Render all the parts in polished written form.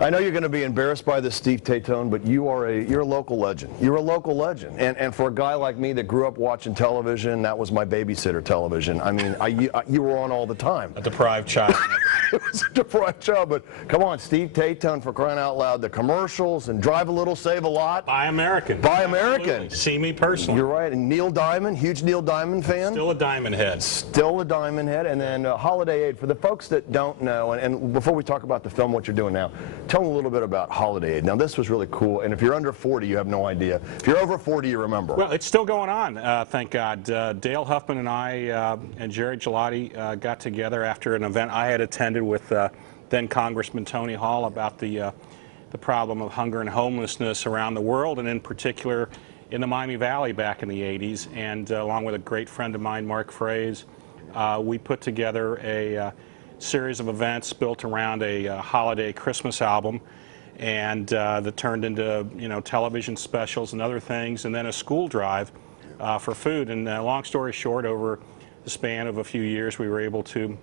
I know you're going to be embarrassed by this, Steve Tatone, but you're a local legend. You're a local legend, and for a guy like me that grew up watching television, that was my babysitter television. I mean, you were on all the time. A deprived child. It was a deprived child, but come on, Steve Tatone, for crying out loud, the commercials and Drive a Little, Save a Lot. Buy American. Buy American. Absolutely. See me personally. You're right, and Neil Diamond, huge Neil Diamond fan. Still a Diamond head. Still a Diamond head, and then Holiday Aid. For the folks that don't know, and before we talk about the film, what you're doing now, tell them a little bit about Holiday Aid. Now, this was really cool, and if you're under 40, you have no idea. If you're over 40, you remember. Well, it's still going on, thank God. Dale Huffman and I and Jerry Gelati got together after an event I had attended with then Congressman Tony Hall about the problem of hunger and homelessness around the world, and in particular in the Miami Valley back in the 80s. And along with a great friend of mine, Mark Fraze, we put together a series of events built around a holiday Christmas album, and that turned into television specials and other things, and then a school drive for food. And long story short, over the span of a few years, we were able to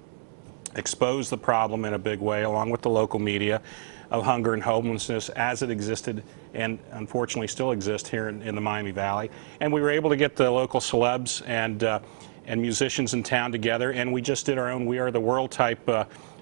expose the problem in a big way, along with the local media, of hunger and homelessness as it existed and unfortunately still exists here in the Miami Valley. And we were able to get the local celebs and musicians in town together, and we just did our own We Are the World type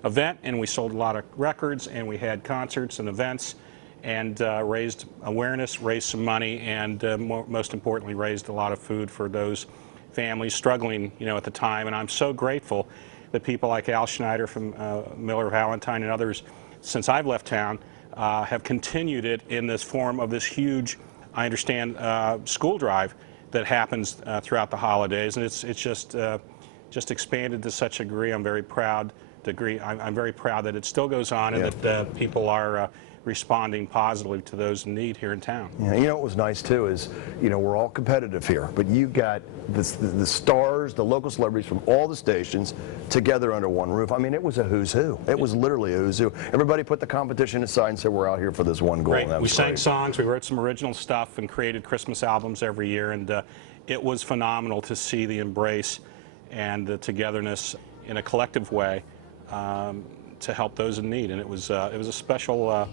event, and we sold a lot of records, and we had concerts and events, and raised awareness, raised some money, and most importantly, raised a lot of food for those families struggling, at the time. And I'm so grateful that people like Al Schneider from Miller Valentine and others, since I've left town, have continued it in this form of this huge, I understand, school drive that happens throughout the holidays, and it's just expanded to such a degree. I'm very proud that it still goes on, and that people are responding positively to those in need here in town. Yeah, what was nice too is, we're all competitive here, but you got the stars, the local celebrities from all the stations together under one roof. I mean, it was a who's who. It was literally a who's who. Everybody put the competition aside and said, we're out here for this one goal. Great. We sang songs, we wrote some original stuff, and created Christmas albums every year, and it was phenomenal to see the embrace and the togetherness in a collective way to help those in need. And it was a special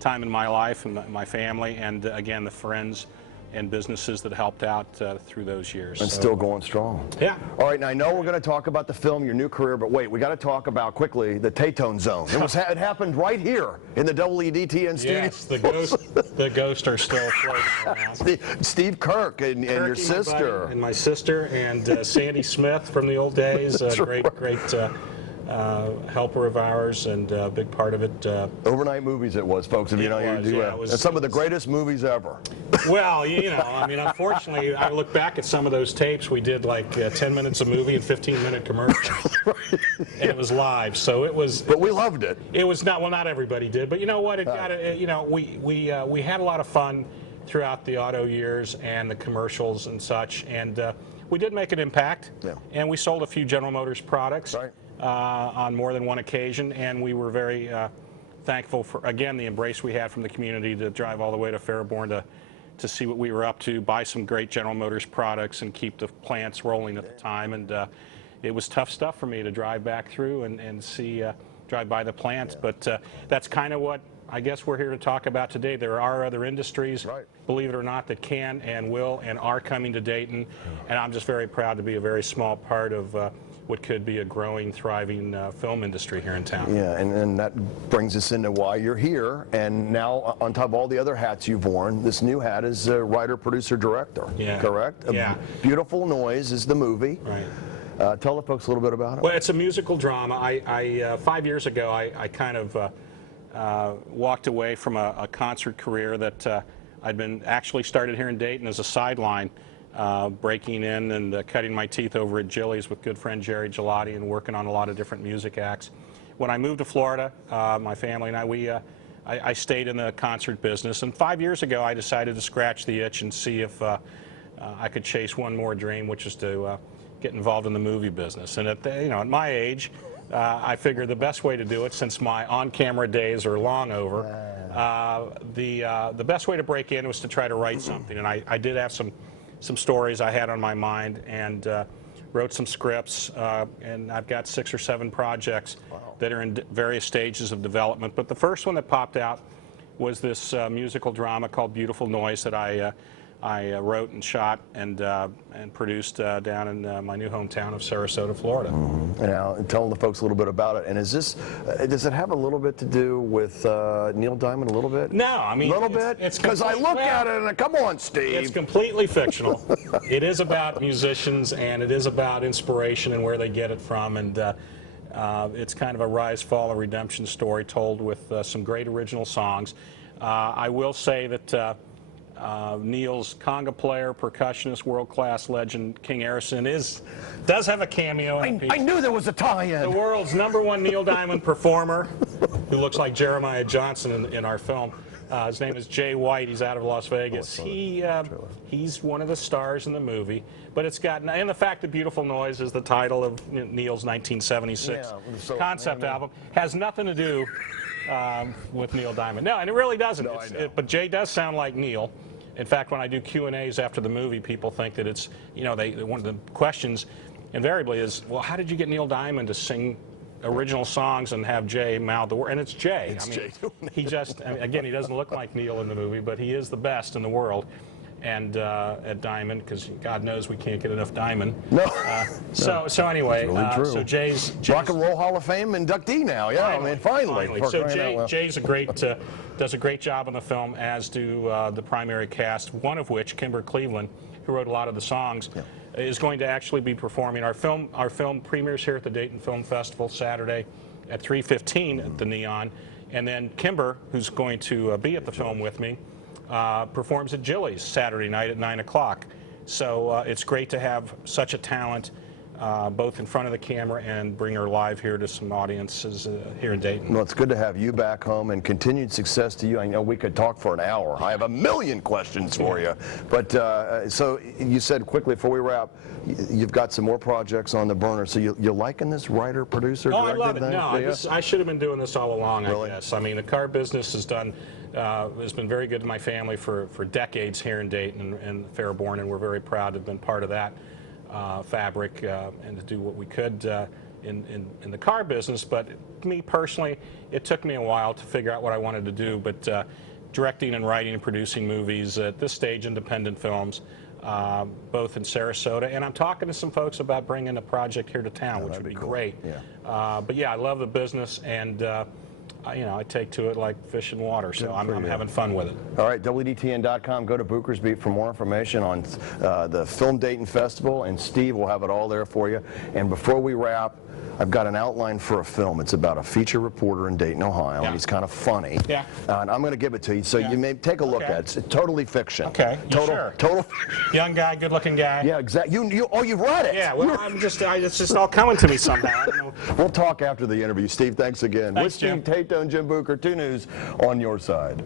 time in my life and my family, and again, the friends and businesses that helped out through those years. And still going strong. Yeah. All right, now I know we're going to talk about the film, your new career, but wait, we got to talk about quickly the Tatone Zone. It happened right here in the WEDTN studio. Yes, the ghosts are still floating around. Steve Kirk and your sister. And my sister, and Sandy Smith from the old days, great helper of ours, and a big part of it. Overnight movies it was, folks, if you know you do. And some of the greatest movies ever. Well, I mean, unfortunately, I look back at some of those tapes. We did like 10 minutes of movie and 15-minute commercial. Right. And it was live, so it was. But we loved it. It was not, well, not everybody did, but you know what? It got we had a lot of fun throughout the auto years and the commercials and such, and we did make an impact. Yeah. And we sold a few General Motors products. Right. On more than one occasion, and we were very thankful for, again, the embrace we had from the community to drive all the way to Fairborn to see what we were up to, buy some great General Motors products, and keep the plants rolling at the time. And it was tough stuff for me to drive back through and see, drive by the plants, but that's kind of what I guess we're here to talk about today. There are other industries, believe it or not, that can and will and are coming to Dayton, and I'm just very proud to be a very small part of what could be a growing, thriving film industry here in town. Yeah, and that brings us into why you're here. And now, on top of all the other hats you've worn, this new hat is writer, producer, director. Yeah. Correct? Yeah. Beautiful Noise is the movie. Right. Tell the folks a little bit about it. Well, it's a musical drama. 5 years ago, I kind of walked away from a concert career that I'd been actually started here in Dayton as a sideline. Breaking in and cutting my teeth over at Jilly's with good friend Jerry Gelati, and working on a lot of different music acts. When I moved to Florida, my family and I stayed in the concert business, and 5 years ago I decided to scratch the itch and see if I could chase one more dream, which is to get involved in the movie business. And at my age, I figured the best way to do it, since my on-camera days are long over, the best way to break in was to try to write something. And I did have some stories I had on my mind, and wrote some scripts, and I've got 6 or 7 projects that are in various stages of development. But the first one that popped out was this musical drama called Beautiful Noise that I wrote and shot and produced down in my new hometown of Sarasota, Florida. And now, tell the folks a little bit about it. And is this, does it have a little bit to do with Neil Diamond, a little bit? No, I mean, a little bit? It's because I look at it and come on, Steve. It's completely fictional. It is about musicians, and it is about inspiration and where they get it from. And it's kind of a rise, fall, or redemption story told with some great original songs. I will say that Neil's conga player, percussionist, world-class legend King Harrison does have a cameo in a piece. I knew there was a tie-in. The world's #1 Neil Diamond performer, who looks like Jeremiah Johnson in our film. His name is Jay White. He's out of Las Vegas. He's one of the stars in the movie. But it's got, and the fact that Beautiful Noise is the title of Neil's 1976 concept album has nothing to do with Neil Diamond. No, and it really doesn't. No, But Jay does sound like Neil. In fact, when I do Q&As after the movie, people think that it's, one of the questions invariably is, well, how did you get Neil Diamond to sing original songs and have Jay mouth the word? And it's Jay. It's Jay. He just, again, he doesn't look like Neil in the movie, but he is the best in the world. And at Diamond, because God knows we can't get enough Diamond. No. So anyway, really true. so Jay's Rock and Roll Hall of Fame inductee now. Yeah, finally. So Jay's does a great job on the film, as do the primary cast. One of which, Kimber Cleveland, who wrote a lot of the songs, is going to actually be performing. Our film premieres here at the Dayton Film Festival Saturday at 3:15 at the Neon, and then Kimber, who's going to be at the film with me, performs at Jilly's Saturday night at 9 o'clock. So it's great to have such a talent both in front of the camera and bring her live here to some audiences here in Dayton. Well, it's good to have you back home, and continued success to you. I know we could talk for an hour. I have a million questions for you. But so you said quickly before we wrap, you've got some more projects on the burner. So you're liking this writer, producer, director I love it. thing? No, I should have been doing this all along, Really? I guess. I mean, the car business has been very good to my family for decades here in Dayton and Fairborn, and we're very proud to have been part of that fabric and to do what we could in the car business. But me personally, it took me a while to figure out what I wanted to do. But directing and writing and producing movies at this stage, independent films, both in Sarasota, and I'm talking to some folks about bringing a project here to town, which would be cool. great. Yeah. But yeah, I love the business, and I take to it like fish in water, so I'm having fun with it. All right, WDTN.com. Go to Booker's Beat for more information on the Film Dayton Festival, and Steve will have it all there for you. And before we wrap, I've got an outline for a film. It's about a feature reporter in Dayton, Ohio, and he's kind of funny. Yeah. And I'm going to give it to you, so you may take a look at it. It's totally fiction. Okay. Total fiction. Young guy, good-looking guy. Yeah, exactly. You've read it. Yeah. Well, it's just all coming to me somehow. I don't know. We'll talk after the interview. Steve, thanks again. Thanks, With Steve Tatone, Jim Booker, 2 News on your side.